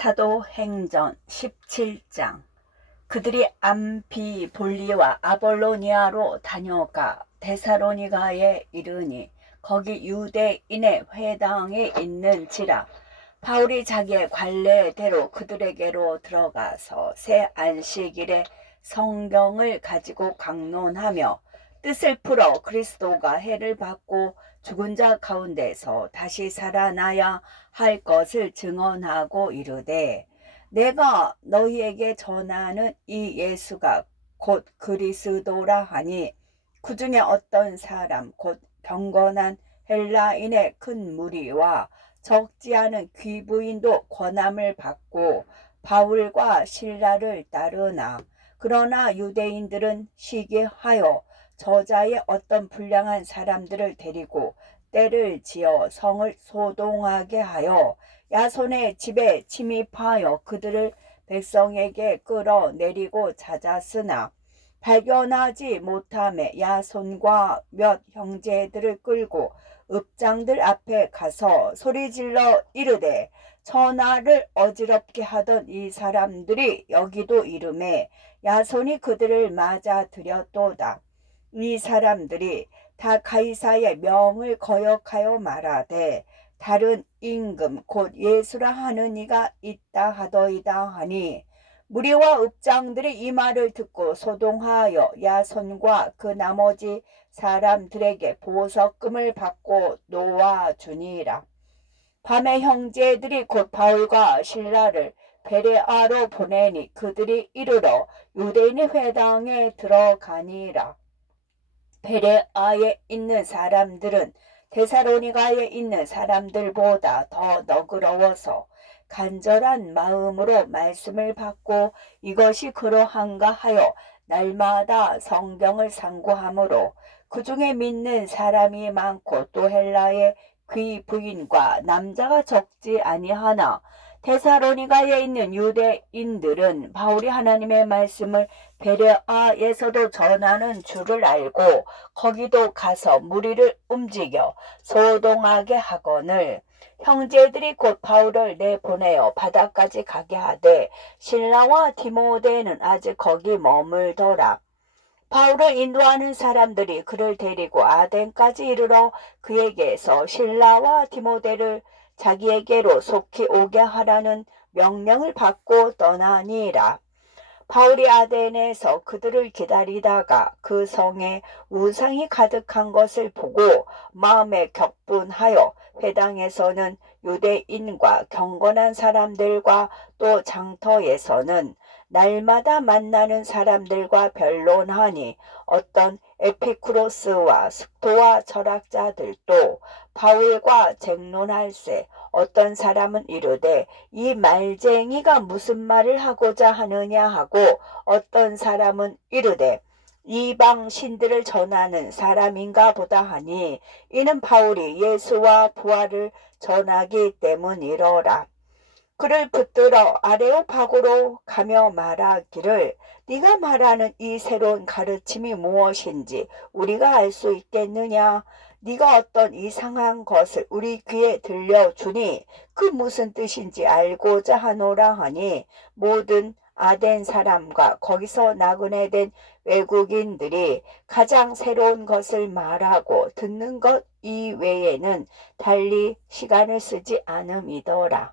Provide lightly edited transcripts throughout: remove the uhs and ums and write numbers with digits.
사도행전 17장. 그들이 암피볼리와 아볼로니아로 다녀가 데살로니가에 이르니 거기 유대인의 회당이 있는지라. 바울이 자기의 관례대로 그들에게로 들어가서 새 안식일에 성경을 가지고 강론하며 뜻을 풀어 그리스도가 해를 받고 죽은 자 가운데서 다시 살아나야 할 것을 증언하고 이르되, 내가 너희에게 전하는 이 예수가 곧 그리스도라 하니 그 중에 어떤 사람 곧 경건한 헬라인의 큰 무리와 적지 않은 귀부인도 권함을 받고 바울과 실라를 따르나, 그러나 유대인들은 시기하여 저자의 어떤 불량한 사람들을 데리고 때를 지어 성을 소동하게 하여 야손의 집에 침입하여 그들을 백성에게 끌어내리고 찾았으나 발견하지 못하매 야손과 몇 형제들을 끌고 읍장들 앞에 가서 소리질러 이르되, 천하를 어지럽게 하던 이 사람들이 여기도 이르매 야손이 그들을 맞아들였도다. 이 사람들이 다 가이사의 명을 거역하여 말하되 다른 임금 곧 예수라 하는 이가 있다 하더이다 하니, 무리와 읍장들이 이 말을 듣고 소동하여 야손과 그 나머지 사람들에게 보석금을 받고 놓아주니라. 밤에 형제들이 곧 바울과 실라를 베레아로 보내니 그들이 이르러 유대인의 회당에 들어가니라. 베레아에 있는 사람들은 데살로니가에 있는 사람들보다 더 너그러워서 간절한 마음으로 말씀을 받고 이것이 그러한가 하여 날마다 성경을 상고하므로 그 중에 믿는 사람이 많고 또 헬라의 귀부인과 남자가 적지 아니하나, 데살로니가에 있는 유대인들은 바울이 하나님의 말씀을 베레아에서도 전하는 줄을 알고 거기도 가서 무리를 움직여 소동하게 하거늘, 형제들이 곧 바울을 내보내어 바다까지 가게 하되 실라와 디모데는 아직 거기 머물더라. 바울을 인도하는 사람들이 그를 데리고 아덴까지 이르러 그에게서 실라와 디모데를 자기에게로 속히 오게 하라는 명령을 받고 떠나니라. 바울이 아덴에서 그들을 기다리다가 그 성에 우상이 가득한 것을 보고 마음에 격분하여 회당에서는 유대인과 경건한 사람들과 또 장터에서는 날마다 만나는 사람들과 변론하니, 어떤 에피쿠로스와 스토아 철학자들도 바울과 쟁론할세 어떤 사람은 이르되 이 말쟁이가 무슨 말을 하고자 하느냐 하고, 어떤 사람은 이르되 이방 신들을 전하는 사람인가 보다 하니, 이는 바울이 예수와 부활을 전하기 때문이로라. 그를 붙들어 아레오파고로 가며 말하기를, 네가 말하는 이 새로운 가르침이 무엇인지 우리가 알 수 있겠느냐? 네가 어떤 이상한 것을 우리 귀에 들려주니 그 무슨 뜻인지 알고자 하노라 하니, 모든 아덴 사람과 거기서 나그네 된 외국인들이 가장 새로운 것을 말하고 듣는 것 이외에는 달리 시간을 쓰지 않음이더라.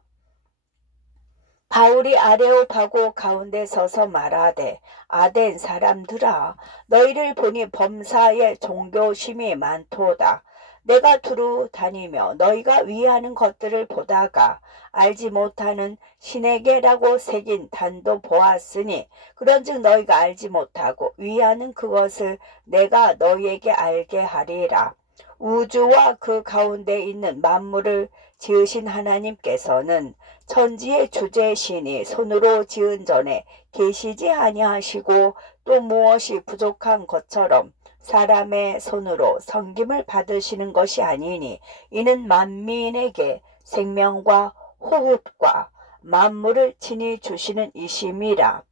바울이 아레오파고 가운데 서서 말하되, 아덴 사람들아, 너희를 보니 범사에 종교심이 많도다. 내가 두루 다니며 너희가 위하는 것들을 보다가 알지 못하는 신에게라고 새긴 단도 보았으니, 그런즉 너희가 알지 못하고 위하는 그것을 내가 너희에게 알게 하리라. 우주와 그 가운데 있는 만물을 지으신 하나님께서는 천지의 주제신이 손으로 지은 전에 계시지 아니하시고 또 무엇이 부족한 것처럼 사람의 손으로 섬김을 받으시는 것이 아니니, 이는 만민에게 생명과 호흡과 만물을 친히 주시는 이심이라.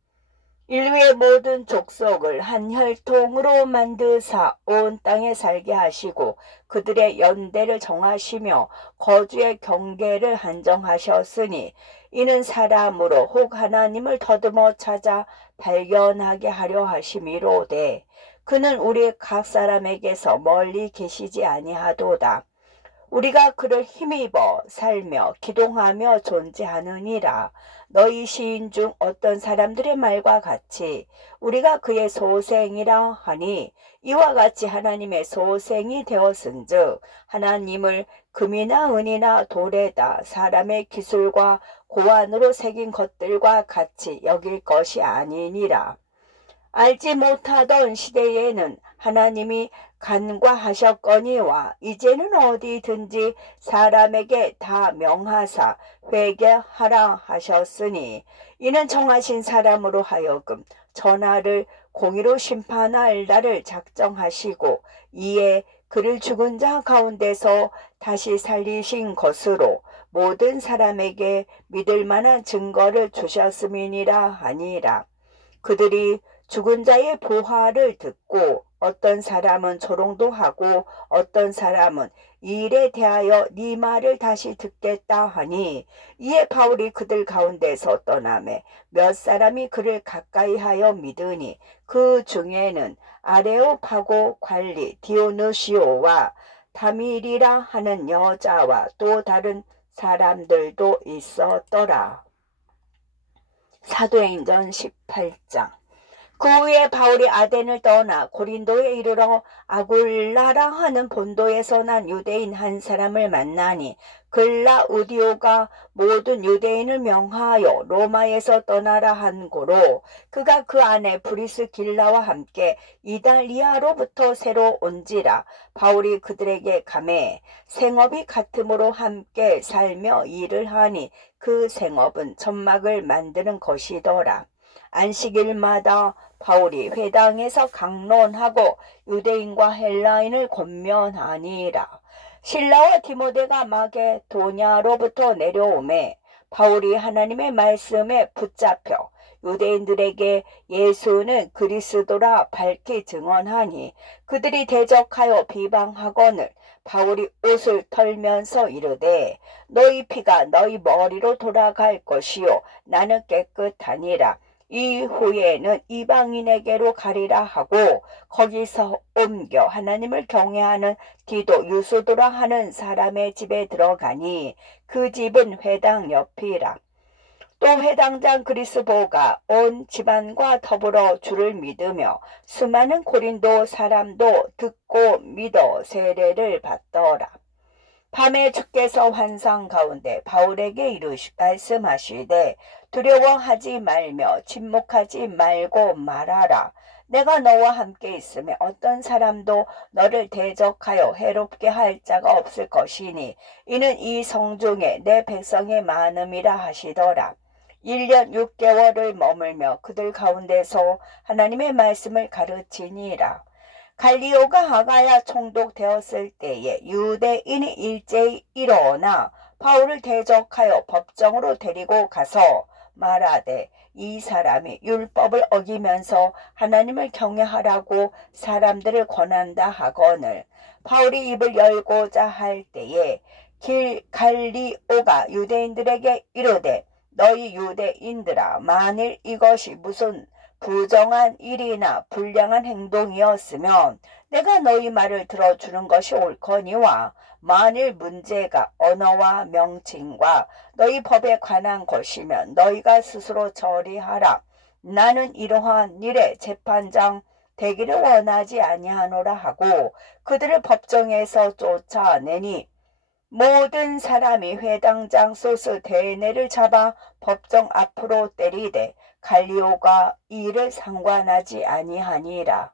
인류의 모든 족속을 한 혈통으로 만드사 온 땅에 살게 하시고 그들의 연대를 정하시며 거주의 경계를 한정하셨으니 이는 사람으로 혹 하나님을 더듬어 찾아 발견하게 하려 하심이로되 그는 우리 각 사람에게서 멀리 계시지 아니하도다. 우리가 그를 힘입어 살며 기동하며 존재하느니라. 너희 시인 중 어떤 사람들의 말과 같이 우리가 그의 소생이라 하니 이와 같이 하나님의 소생이 되었은즉 하나님을 금이나 은이나 돌에다 사람의 기술과 고안으로 새긴 것들과 같이 여길 것이 아니니라. 알지 못하던 시대에는 하나님이 간과하셨거니와 이제는 어디든지 사람에게 다 명하사 회개하라 하셨으니 이는 정하신 사람으로 하여금 전하를 공의로 심판할 날을 작정하시고 이에 그를 죽은 자 가운데서 다시 살리신 것으로 모든 사람에게 믿을 만한 증거를 주셨음이니라 하니라. 그들이 죽은 자의 부활을 듣고 어떤 사람은 조롱도 하고 어떤 사람은 이 일에 대하여 네 말을 다시 듣겠다 하니 이에 바울이 그들 가운데서 떠나매 몇 사람이 그를 가까이 하여 믿으니 그 중에는 아레오파고 관리 디오누시오와 다밀이라 하는 여자와 또 다른 사람들도 있었더라. 사도행전 18장. 그 후에 바울이 아덴을 떠나 고린도에 이르러 아굴라라 하는 본도에서 난 유대인 한 사람을 만나니 글라우디오가 모든 유대인을 명하여 로마에서 떠나라 한 고로 그가 그 안에 브리스길라와 함께 이달리아로부터 새로 온지라. 바울이 그들에게 가매 생업이 같음으로 함께 살며 일을 하니 그 생업은 점막을 만드는 것이더라. 안식일마다 바울이 회당에서 강론하고 유대인과 헬라인을 권면하니라. 실라와 디모데가 마게도냐로부터 내려오매 바울이 하나님의 말씀에 붙잡혀 유대인들에게 예수는 그리스도라 밝히 증언하니 그들이 대적하여 비방하거늘 바울이 옷을 털면서 이르되 너희 피가 너희 머리로 돌아갈 것이요 나는 깨끗하니라. 이후에는 이방인에게로 가리라 하고 거기서 옮겨 하나님을 경외하는 디도 유수도라 하는 사람의 집에 들어가니 그 집은 회당 옆이라. 또 회당장 그리스보가 온 집안과 더불어 주를 믿으며 수많은 고린도 사람도 듣고 믿어 세례를 받더라. 밤에 주께서 환상 가운데 바울에게 말씀하시되 두려워하지 말며 침묵하지 말고 말하라. 내가 너와 함께 있으며 어떤 사람도 너를 대적하여 해롭게 할 자가 없을 것이니 이는 이 성중에 내 백성의 많음이라 하시더라. 1년 6개월을 머물며 그들 가운데서 하나님의 말씀을 가르치니라. 갈리오가 하가야 총독되었을 때에 유대인이 일제히 일어나 바울을 대적하여 법정으로 데리고 가서 말하되 이 사람이 율법을 어기면서 하나님을 경외하라고 사람들을 권한다 하거늘 바울이 입을 열고자 할 때에 갈리오가 유대인들에게 이르되 너희 유대인들아 만일 이것이 무슨 부정한 일이나 불량한 행동이었으면 내가 너희 말을 들어주는 것이 옳거니와 만일 문제가 언어와 명칭과 너희 법에 관한 것이면 너희가 스스로 처리하라. 나는 이러한 일에 재판장 되기를 원하지 아니하노라 하고 그들을 법정에서 쫓아내니 모든 사람이 회당장 소스 대내를 잡아 법정 앞으로 때리되 갈리오가 이를 상관하지 아니하니라.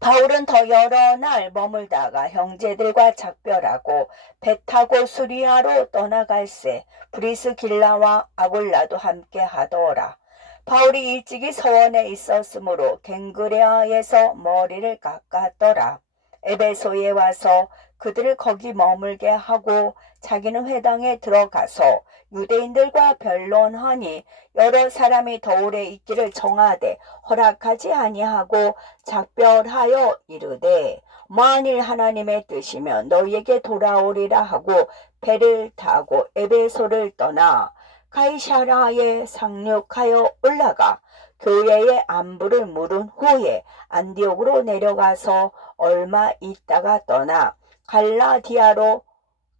바울은 더 여러 날 머물다가 형제들과 작별하고 배 타고 수리아로 떠나갈새 브리스길라와 아굴라도 함께 하더라. 바울이 일찍이 서원에 있었으므로 갱그레아에서 머리를 깎았더라. 에베소에 와서 그들을 거기 머물게 하고 자기는 회당에 들어가서 유대인들과 변론하니 여러 사람이 더 오래 있기를 정하되 허락하지 아니하고 작별하여 이르되 만일 하나님의 뜻이면 너희에게 돌아오리라 하고 배를 타고 에베소를 떠나 가이사라에 상륙하여 올라가 교회의 안부를 물은 후에 안디옥으로 내려가서 얼마 있다가 떠나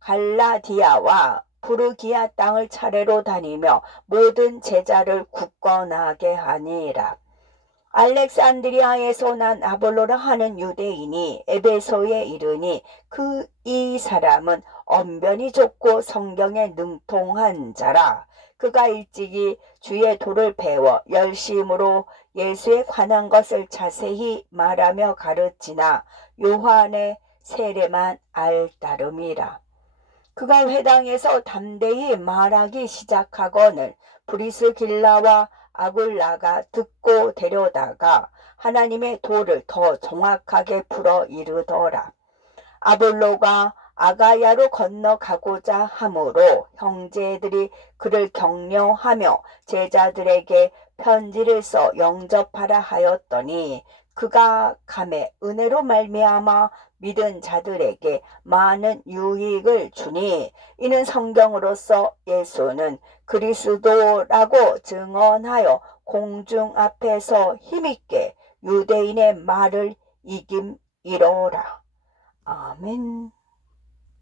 갈라디아와 부르기아 땅을 차례로 다니며 모든 제자를 굳건하게 하니라. 알렉산드리아에서 난 아볼로라 하는 유대인이 에베소에 이르니 이 사람은 언변이 좋고 성경에 능통한 자라. 그가 일찍이 주의 도를 배워 열심으로 예수에 관한 것을 자세히 말하며 가르치나 요한의 세례만 알 따름이라. 그가 회당에서 담대히 말하기 시작하거늘 브리스길라와 아굴라가 듣고 데려다가 하나님의 도를 더 정확하게 풀어 이르더라. 아볼로가 아가야로 건너가고자 하므로 형제들이 그를 격려하며 제자들에게 편지를 써 영접하라 하였더니 그가 감에 은혜로 말미암아 믿은 자들에게 많은 유익을 주니 이는 성경으로서 예수는 그리스도라고 증언하여 공중 앞에서 힘있게 유대인의 말을 이김이로라. 아멘.